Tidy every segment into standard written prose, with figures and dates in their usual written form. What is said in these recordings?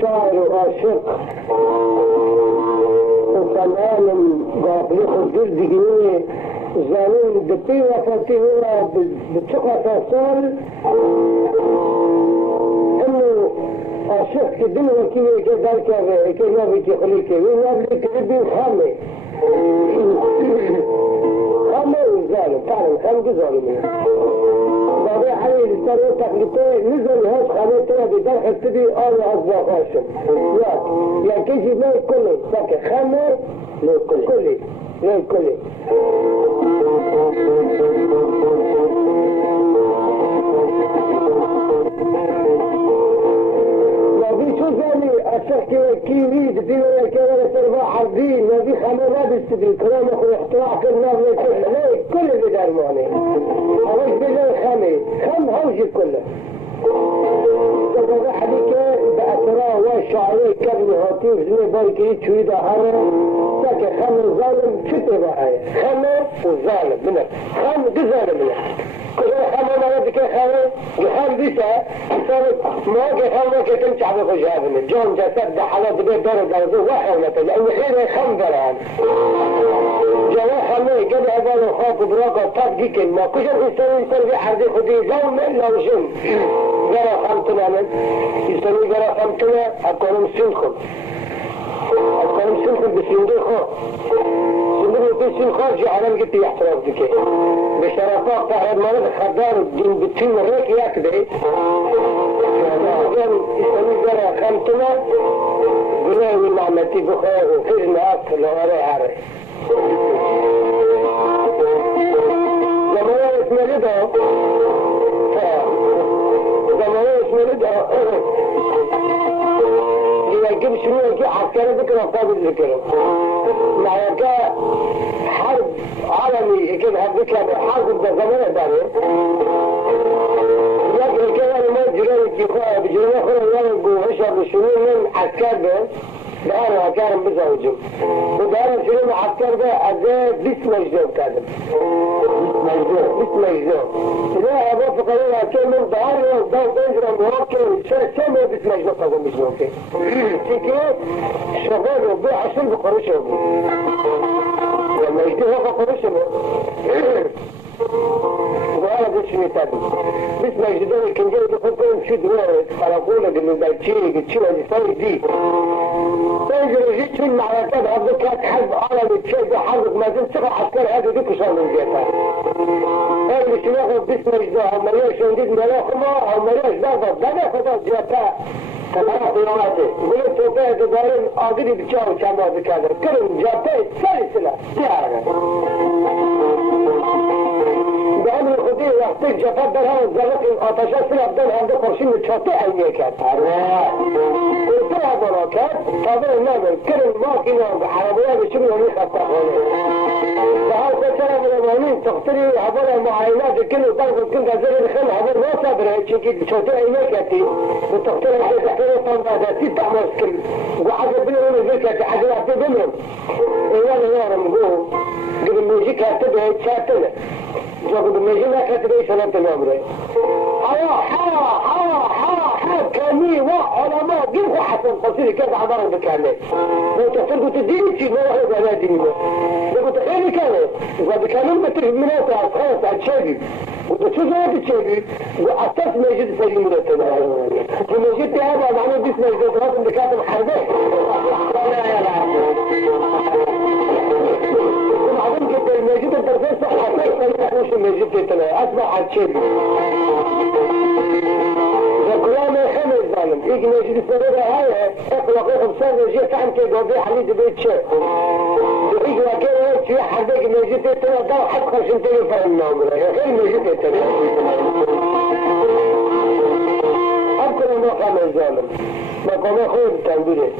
شاعر وعاشق وفنان قابل خجل دقيقة زانون دبي وفاتي هو بتشقى تصال انه عاشق كدنه كي كذلك كي نبي تخليك ونبي كربي خامي خامي ظالم فعلا خامي ظالم بعدين حالي الستاريو تقليدية نزل هاش خامي بدرخ التدي آله أصبح هاشم يعني كيجي لا كله ساكي خامي لا كله لا كله أشكي كيوي تدير كذا تربح حردين ما في خمرة بستدي كلام أخوي اختراع كلنا ليه كل اللي دار ماني أوش بالله خم هوجي كله تبغى حديك بأسرة والشعرية كذب هاتيف زي بالك يتشوي ده هذا ساكن خم الظالم شتى بقى خم وظالم منك خم جزالم منك كل خم ما بدك خم الخم بيسا صارت مواقع خم كي تمشي على خجابنا جون جسد حالات بيت دار الدرزو واحد مثلا لأن خير خم بران جوا خمي كده عبالة خاف براقة طاب جيكن ما كشر إنسان في حردي خدي لو من لو جن جرى خمتنا من يسمي جرى خمتنا أكونم سنخم بسندخو سندخو بسنخو جي عالم جبت يحتراف دكي بشرفاق تعرض مرض خدار الدين بتين ريك يكدي يسمي جرى خمتنا قلوه نعمتي بخواه وفرنا أكل وغير عارف زمان اسمه لده يجيب شنو يجي عسكري ذكر وقابل ذكره معك حرب عالمي كده هذيك حرب زمان داري لكن كده ما جرى كيفاه بجرى اخر يلقوا هشام شنو من عسكر ده ده كان بزوجه وده شنو من عسكر ده ازاي بسم الجو كذا بسم الجو لا ابو فقير كان من ظهر ده بيجرى مواكب شنو بسم الجو كذا مش ممكن تيجي شغال وبيع عشان بقرشه لما يجي هو قرشه وأنا بشوي تاني بس ما يجدون كان جاي يخطون شو دوار خلاصونا قلنا دايتشي قلتشي اللي صار دي تنزل جيت في المعركات هذا كانت حرب عالمي تشيء حرب ما زلت سبع عسكر هذا ديك شغل من جهة هاي مش ناخذ بس ما يجدوها هم ليش شديد ملاخمة هم ليش ضغط ده ناخذ جهة كلام قيامته قلت توفيه دارين أقدر بتشاو كما بكذا كلهم جهة سلسلة يعني بعمل الخدير يحتاج جفاد لها وزارات الأطاشات في الأبدال عنده قرشين متشاطئة الميكات وطلع براكات طابع النامل كل الماكينة عربية بشبه وميخة التقوانين فهل كتيرا من المهمين تختري عبارة معاينات كل ضرب كل غزير الخل عبارة ما صابرة شكي متشاطئة الميكاتي وتختري حيث تحتري طنبادة ستة مسكل وحاجة بيهم الميكاتي حاجة يحتاج بمهم إيوانا يارم قوه قبل الموجيك هتبقى يتشاتلة جاكو بالمجينة كتبه سلامة الأمرين حا كامي وعلماء جيبوا حسن قصيري كذا عبارة بكامل لو تفترقوا تديني شيء ما واحد على ديني لو تخيلي كامل إذا بكامل بترك مناطة خلاص هتشابي وتشوفوا هتشابي وأساس مجيد سليم مرتبة المجيد تهابا معنى بيس مجيد راسم بكاتم حربين المجيد الدرسين صحة مش المجيد تتلا أصبح هتشابي كلام خمس ظالم يجي مجيد السبب هاي اقرأ قوة بسان وجيه فهم كي قوضي حليد بيت شيء يجي وكي وقت في حربك مجيد تتلا داو حد خرشن تلفا النوم غير مجيد تتلا أذكر ما خمس ظالم ما قام أخوه بالتنبيل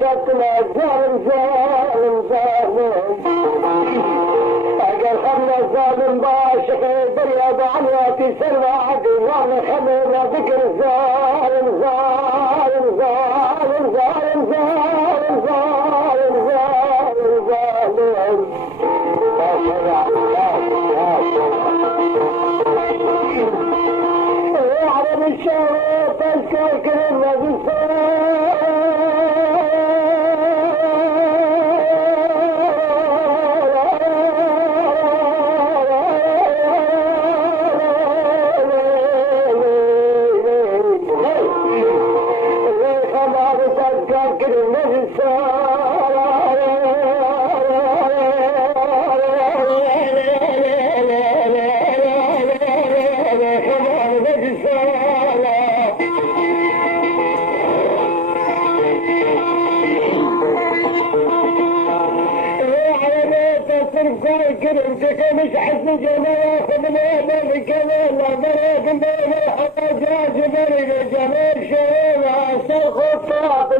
شتنا ظالم ظالم ظالم اگر خمنا ظالم باشق دريا بعنواتي سلوى عدي وانا خمنا ذكر ظالم ظالم ظالم ظالم ظالم ظالم ظالم ظالم عرب الشهر تذكر كلمة بالصلاة مش حسن جمال خذ من كمال لا بريك بين الحجاج بريد جمال شريف عسى خطاط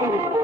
Thank you.